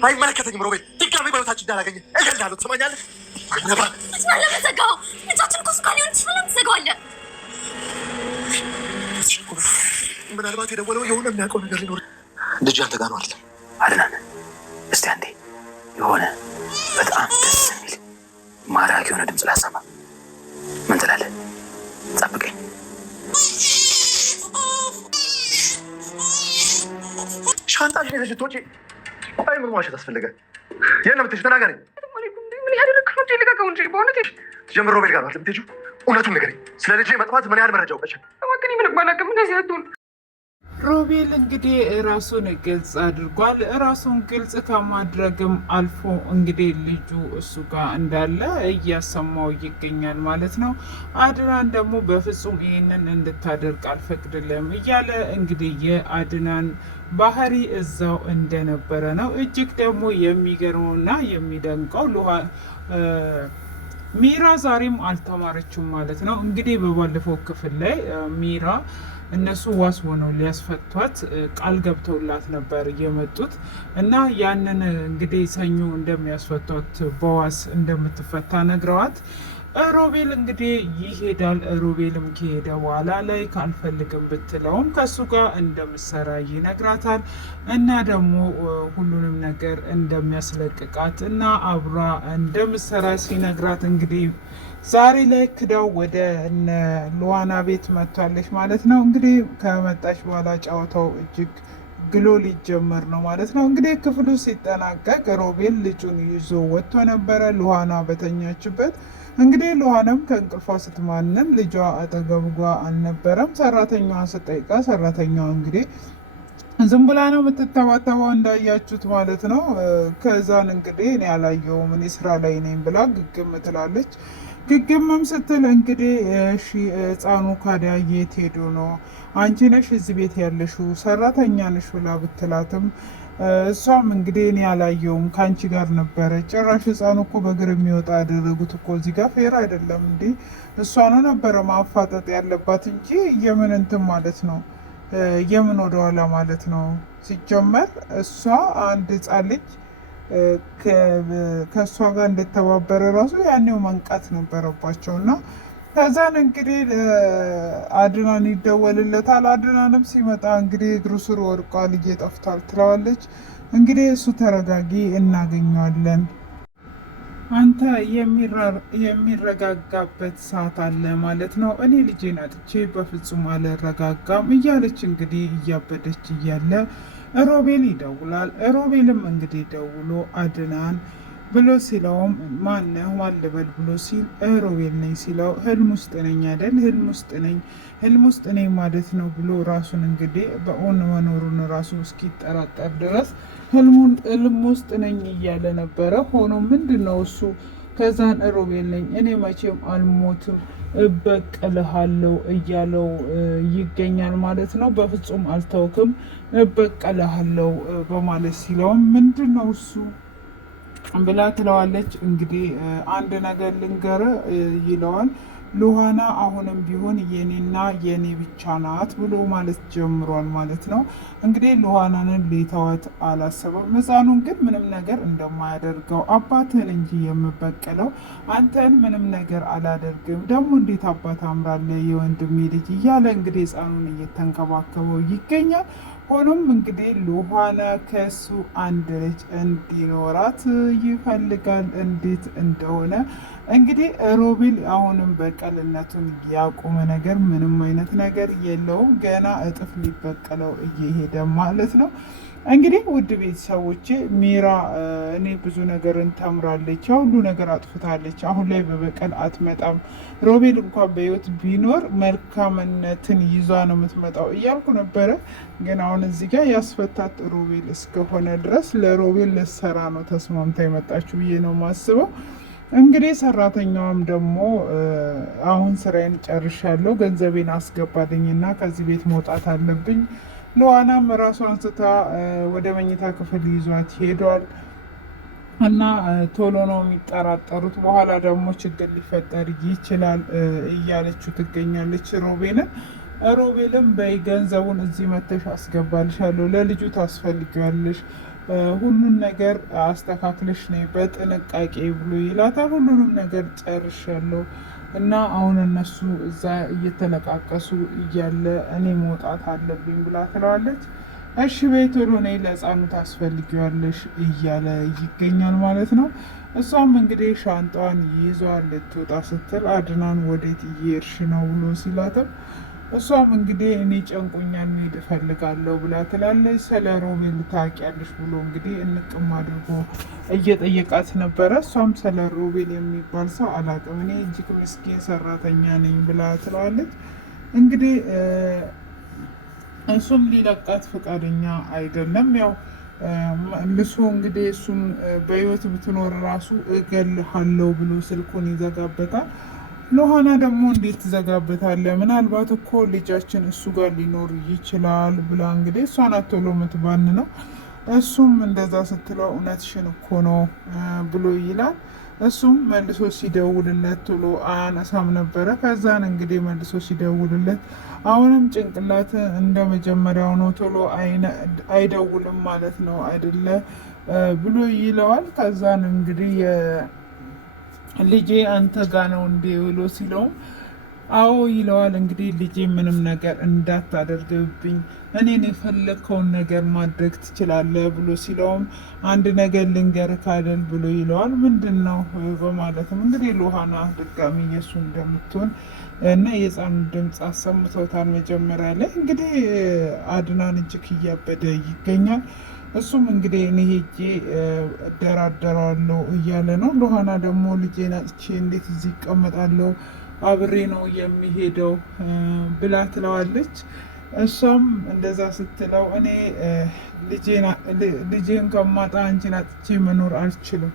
አይመለከተኝም ሮቤል። ድጋሚ በህይወታችን እንዳላገኘ እገልሃለሁ። ትሰማኛለህ? ለመዘጋው ልጃችን እኮ እሱ ጋር ሊሆን ይችላል። ትዘጋዋለህ። ምናልባት የደወለው የሆነ የሚያውቀው ነገር ሊኖር ልጅ አንተ ጋር ነው አለ አድናን። እስቲ አንዴ የሆነ በጣም ደስ የሚል ማራኪ የሆነ ድምፅ ላሰማ። ምን ትላለህ? ጠብቀኝ። ሻንጣሽ ነሽ ልትወጪ? አይ ምን ዋሸት አስፈለገ? የለም ትሽ ተናገረኝ። ምን ያደረግህ ነው? ልቀቀው እንጂ በእውነት ጀምሮ ሮቤል ጋር ነው የምትሄጂው? እውነቱን ንገረኝ። ስለ ልጄ መጥፋት ምን ያህል መረጃ አውቀሻል? እባክህ ምንም ባላውቅም እንደዚህ አትሁን። ሮቤል እንግዲህ ራሱን ግልጽ አድርጓል። ራሱን ግልጽ ከማድረግም አልፎ እንግዲህ ልጁ እሱ ጋር እንዳለ እያሰማው ይገኛል ማለት ነው። አድናን ደግሞ በፍጹም ይህንን እንድታደርግ አልፈቅድልም እያለ እንግዲህ የአድናን ባህሪ እዛው እንደነበረ ነው። እጅግ ደግሞ የሚገርመውና የሚደንቀው ሚራ ዛሬም አልተማረችም ማለት ነው። እንግዲህ በባለፈው ክፍል ላይ ሚራ እነሱ ዋስ ሆነው ሊያስፈቷት ቃል ገብተውላት ነበር የመጡት እና ያንን እንግዲህ ሰኞ እንደሚያስፈቷት በዋስ እንደምትፈታ ነግረዋት ሮቤል እንግዲህ ይሄዳል። ሮቤልም ከሄደ በኋላ ላይ ካልፈልግም ብትለውም ከሱ ጋር እንደምሰራ ይነግራታል እና ደግሞ ሁሉንም ነገር እንደሚያስለቅቃት እና አብራ እንደምሰራ ሲነግራት እንግዲህ ዛሬ ላይ ክዳው ወደ ሉዋና ቤት መጥታለች ማለት ነው። እንግዲህ ከመጣች በኋላ ጨዋታው እጅግ ግሎ ሊጀመር ነው ማለት ነው። እንግዲህ ክፍሉ ሲጠናቀቅ ሮቤል ልጁን ይዞ ወጥቶ ነበረ ሉዋና በተኛችበት። እንግዲህ ሉዋናም ከእንቅልፏ ስትማንም ልጇ አጠገብጓ አልነበረም። ሰራተኛዋ ስጠይቃ ሰራተኛዋ እንግዲህ ዝም ብላ ነው የምትተባተበው እንዳያችሁት ማለት ነው። ከዛን እንግዲህ እኔ ያላየውም እኔ ስራ ላይ ነኝ ብላ ግግም ትላለች። ግግምም ስትል እንግዲህ እሺ ህፃኑ ካዲያ የት ሄዱ ነው? አንቺ ነሽ እዚህ ቤት ያለሽው ሰራተኛ ነሽ ብላ ብትላትም እሷም እንግዲህ እኔ ያላየውም ከአንቺ ጋር ነበረ። ጭራሽ ህፃኑ እኮ በእግር የሚወጣ ያደረጉት እኮ እዚህ ጋር ፌር አይደለም እንዴ? እሷ ነው ነበረ ማፋጠጥ ያለባት እንጂ የምን እንትን ማለት ነው የምን ወደኋላ ማለት ነው። ሲጀመር እሷ አንድ ህፃን ልጅ ከእሷ ጋር እንደተባበረ ራሱ ያኔው መንቃት ነበረባቸው እና ከዛን እንግዲህ አድናን ይደወልለታል። አድናንም ሲመጣ እንግዲህ እግሩ ስር ወድቋል፣ ልጄ ጠፍቷል ትለዋለች። እንግዲህ እሱ ተረጋጊ እናገኘዋለን፣ አንተ የሚረጋጋበት ሰዓት አለ ማለት ነው። እኔ ልጄን አጥቼ በፍጹም አልረጋጋም እያለች እንግዲህ እያበደች እያለ ሮቤል ይደውላል። ሮቤልም እንግዲህ ደውሎ አድናን ብሎ ሲለውም ማነህ ማን ልበል ብሎ ሲል ሮቤል ነኝ ሲለው ህልም ውስጥ ነኝ አይደል? ህልም ውስጥ ነኝ ማለት ነው ብሎ ራሱን እንግዲህ በእውን መኖሩን ራሱ እስኪጠራጠር ድረስ ህልም ውስጥ ነኝ እያለ ነበረ። ሆኖ ምንድን ነው እሱ ከዛን ሮቤል ነኝ እኔ መቼም አልሞትም እበቀልሃለሁ እያለው ይገኛል ማለት ነው። በፍጹም አልተውክም እበቀልሃለሁ በማለት ሲለውም ምንድን ነው እሱ ብላ ትለዋለች። እንግዲህ አንድ ነገር ልንገር ይለዋል። ሉዋና አሁንም ቢሆን የኔና የኔ ብቻ ናት ብሎ ማለት ጀምሯል ማለት ነው። እንግዲህ ሉዋናንን ሊተዋት አላሰበም። ህፃኑን ግን ምንም ነገር እንደማያደርገው አባትህን እንጂ የምበቀለው አንተን ምንም ነገር አላደርግም፣ ደግሞ እንዴት አባት አምራለ የወንድሜ ልጅ እያለ እንግዲህ ህፃኑን እየተንከባከበው ይገኛል። ሆኖም እንግዲህ ሉዋና ከሱ አንድ ልጅ እንዲኖራት ይፈልጋል። እንዴት እንደሆነ እንግዲህ ሮቤል አሁንም በቀልነቱን ያቆመ ነገር ምንም አይነት ነገር የለውም። ገና እጥፍ ሊበቀለው እየሄደ ማለት ነው። እንግዲህ ውድ ቤተሰቦቼ ሚራ እኔ ብዙ ነገርን ተምራለች፣ ሁሉ ነገር አጥፍታለች። አሁን ላይ በበቀል አትመጣም። ሮቤል እንኳን በህይወት ቢኖር መልካምነትን ይዟ ነው የምትመጣው እያልኩ ነበረ። ግን አሁን እዚህ ጋር ያስፈታት ሮቤል እስከሆነ ድረስ ለሮቤል ልትሰራ ነው ተስማምታ የመጣችው ብዬ ነው ማስበው። እንግዲህ ሰራተኛዋም ደግሞ አሁን ስራዬን ጨርሻለሁ፣ ገንዘቤን አስገባልኝና ከዚህ ቤት መውጣት አለብኝ። ሉዋናም ራሷን ስታ ወደ መኝታ ክፍል ይዟት ሄዷል እና ቶሎ ነው የሚጠራጠሩት፣ በኋላ ደግሞ ችግር ሊፈጠር ይችላል እያለችው ትገኛለች ሮቤልን። ሮቤልም በይ ገንዘቡን እዚህ መተሽ አስገባልሻለሁ፣ ለልጁ ታስፈልጊዋለሽ ሁሉን ነገር አስተካክለሽ ነይ በጥንቃቄ ብሎ ይላታል። ሁሉንም ነገር ጨርሻለሁ እና አሁን እነሱ እዛ እየተለቃቀሱ እያለ እኔ መውጣት አለብኝ ብላ ትለዋለች። እሺ በይ ቶሎ ነይ ለሕፃኑ ታስፈልጊዋለሽ እያለ ይገኛል ማለት ነው። እሷም እንግዲህ ሻንጣዋን ይዟል ልትወጣ ስትል አድናን ወዴት እየሄድሽ ነው ብሎ ሲላትም እሷም እንግዲህ እኔ ጨንቆኛል መሄድ እፈልጋለሁ ብላ ትላለች። ስለ ሮቤል ታውቂያለሽ ብሎ እንግዲህ እንቅም አድርጎ እየጠየቃት ነበረ። እሷም ስለ ሮቤል የሚባል ሰው አላውቅም እኔ እጅግ ምስኪን ሰራተኛ ነኝ ብላ ትለዋለች። እንግዲህ እሱም ሊለቃት ፈቃደኛ አይደለም። ያው መልሶ እንግዲህ እሱን በህይወት ብትኖር ራሱ እገልሃለሁ ብሎ ስልኩን ይዘጋበታል። ሎሃና ደግሞ እንዴት ትዘጋበታለህ? ምናልባት እኮ ልጃችን እሱ ጋር ሊኖር ይችላል ብላ እንግዲህ እሷን ቶሎ ምትባን ነው። እሱም እንደዛ ስትለው እውነትሽን እኮ ነው ብሎ ይላል። እሱም መልሶ ሲደውልለት ቶሎ አያነሳም ነበረ። ከዛን እንግዲህ መልሶ ሲደውልለት አሁንም ጭንቅላት እንደ መጀመሪያው ነው ቶሎ አይደውልም ማለት ነው አይደለ ብሎ ይለዋል። ከዛን እንግዲህ ልጄ አንተ ጋ ነው እንዴ ብሎ ሲለውም አዎ ይለዋል። እንግዲህ ልጄ ምንም ነገር እንዳታደርግብኝ እኔን የፈለግከውን ነገር ማድረግ ትችላለህ ብሎ ሲለውም አንድ ነገር ልንገርህ አይደል ብሎ ይለዋል። ምንድን ነው በማለትም እንግዲህ ሎሃና ድጋሚ የእሱ እንደምትሆን እና የሕፃኑ ድምፅ አሰምተውታል። መጀመሪያ ላይ እንግዲህ አድናን እጅግ እያበደ ይገኛል። እሱም እንግዲህ እኔ ሄጄ እደራደረዋለሁ እያለ ነው። ሎሃና ደግሞ ልጄን አጥቼ እንዴት እዚህ ይቀመጣለሁ አብሬ ነው የሚሄደው ብላ ትለዋለች። እሷም እንደዛ ስትለው እኔ ልጄን ከማጣ አንቺን አጥቼ መኖር አልችልም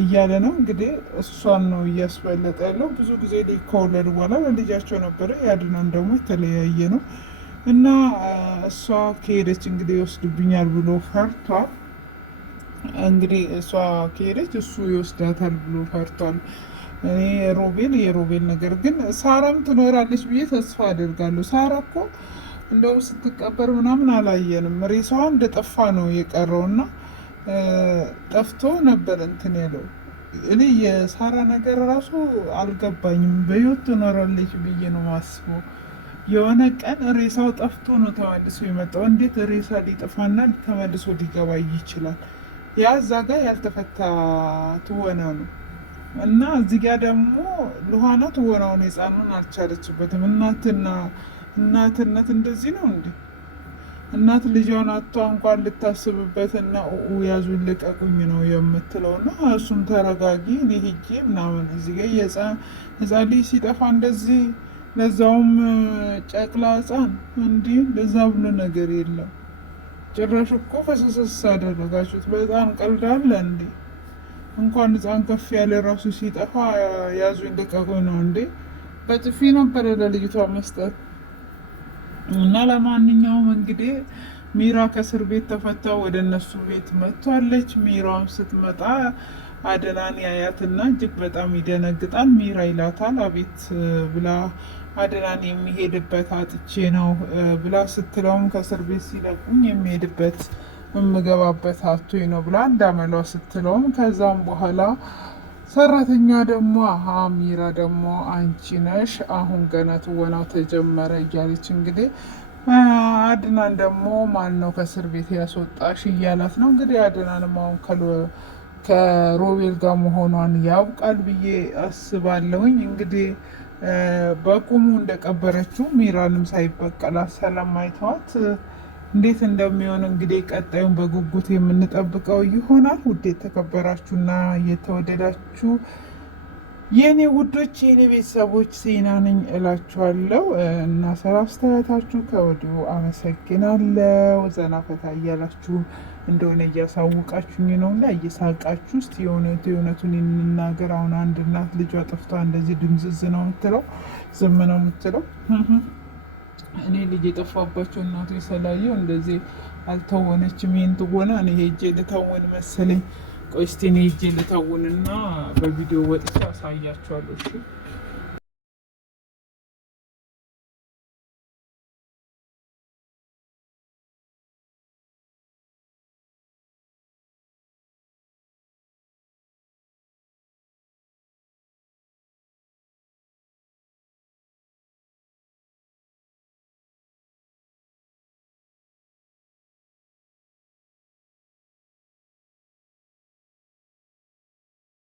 እያለ ነው። እንግዲህ እሷን ነው እያስበለጠ ያለው። ብዙ ጊዜ ልጅ ከወለዱ በኋላ ለልጃቸው ነበረ። ያድናን ደግሞ የተለያየ ነው እና እሷ ከሄደች እንግዲህ ይወስድብኛል ብሎ ፈርቷል። እንግዲህ እሷ ከሄደች እሱ ይወስዳታል ብሎ ፈርቷል። የሮቤል ነገር ግን ሳራም ትኖራለች ብዬ ተስፋ አደርጋለሁ። ሳራ እኮ እንደውም ስትቀበር ምናምን አላየንም። ሬሳዋ እንደጠፋ ነው የቀረው እና ጠፍቶ ነበር እንትን ያለው። እኔ የሳራ ነገር ራሱ አልገባኝም። በህይወት ትኖራለች ብዬ ነው ማስበው። የሆነ ቀን ሬሳው ጠፍቶ ነው ተመልሶ የመጣው። እንዴት ሬሳ ሊጠፋና ተመልሶ ሊገባ ይችላል? ያ እዛ ጋር ያልተፈታ ትወና ነው እና እዚህ ጋር ደግሞ ሎሃና ትወናውን ሕፃኑን አልቻለችበትም። እናትነት እንደዚህ ነው እንዴ? እናት ልጇን አቷ እንኳን ልታስብበት እና ያዙ ልቀቁኝ ነው የምትለው። እና እሱም ተረጋጊ እኔ ሂጄ ምናምን እዚህ ጋር ሕፃን ልጅ ሲጠፋ እንደዚህ ለዛውም ጨቅላ ሕፃን እንዲህ ለዛ ብሎ ነገር የለም። ጭራሽ እኮ ፈሰሰስ አደረጋችሁት። በጣም ቀልዳለ እንዴ? እንኳን ሕፃን ከፍ ያለ ራሱ ሲጠፋ ያዙኝ ልቀቁኝ ነው እንዴ? በጥፊ ነበረ ለልጅቷ መስጠት። እና ለማንኛውም እንግዲህ ሚራ ከእስር ቤት ተፈታ ወደ እነሱ ቤት መጥቷለች። ሚራም ስትመጣ አደናን ያያትና እጅግ በጣም ይደነግጣል። ሚራ ይላታል። አቤት ብላ አደናን የሚሄድበት አጥቼ ነው ብላ ስትለውም ከእስር ቤት ሲለቁኝ የሚሄድበት የምገባበት አቶኝ ነው ብላ እንዳመሏ ስትለውም ከዛም በኋላ ሰራተኛ ደግሞ ሚራ ደግሞ አንቺ ነሽ አሁን ገና ትወናው ተጀመረ እያለች እንግዲህ አድናን ደግሞ ማን ነው ከእስር ቤት ያስወጣሽ እያላት ነው። እንግዲህ አድናንም አሁን ከሮቤል ጋር መሆኗን ያውቃል ብዬ አስባለሁኝ። እንግዲህ በቁሙ እንደቀበረችው ሚራንም ሳይበቀላት ሰላም አይተዋት እንዴት እንደሚሆን እንግዲህ ቀጣዩን በጉጉት የምንጠብቀው ይሆናል። ውድ የተከበራችሁና የተወደዳችሁ የእኔ ውዶች የእኔ ቤተሰቦች ሴና ነኝ እላችኋለሁ እና ስራ አስተያየታችሁ ከወዲሁ አመሰግናለሁ። ዘና ፈታ እያላችሁ እንደሆነ እያሳወቃችሁኝ ነው እና እየሳቃችሁ ውስጥ የእውነቱን እንናገር። አሁን አንድ እናት ልጇ ጠፍቷ እንደዚህ ድምዝዝ ነው የምትለው፣ ዝም ነው የምትለው። እኔ ልጅ የጠፋባቸው እናቶች ስላየው እንደዚህ አልተወነችም። ይህን ትወና እኔ ሄጄ ልተውን መሰለኝ። ቆይ እስቲ እኔ ሄጄ ልተውንና በቪዲዮ ወጥቼ አሳያችኋለሁ።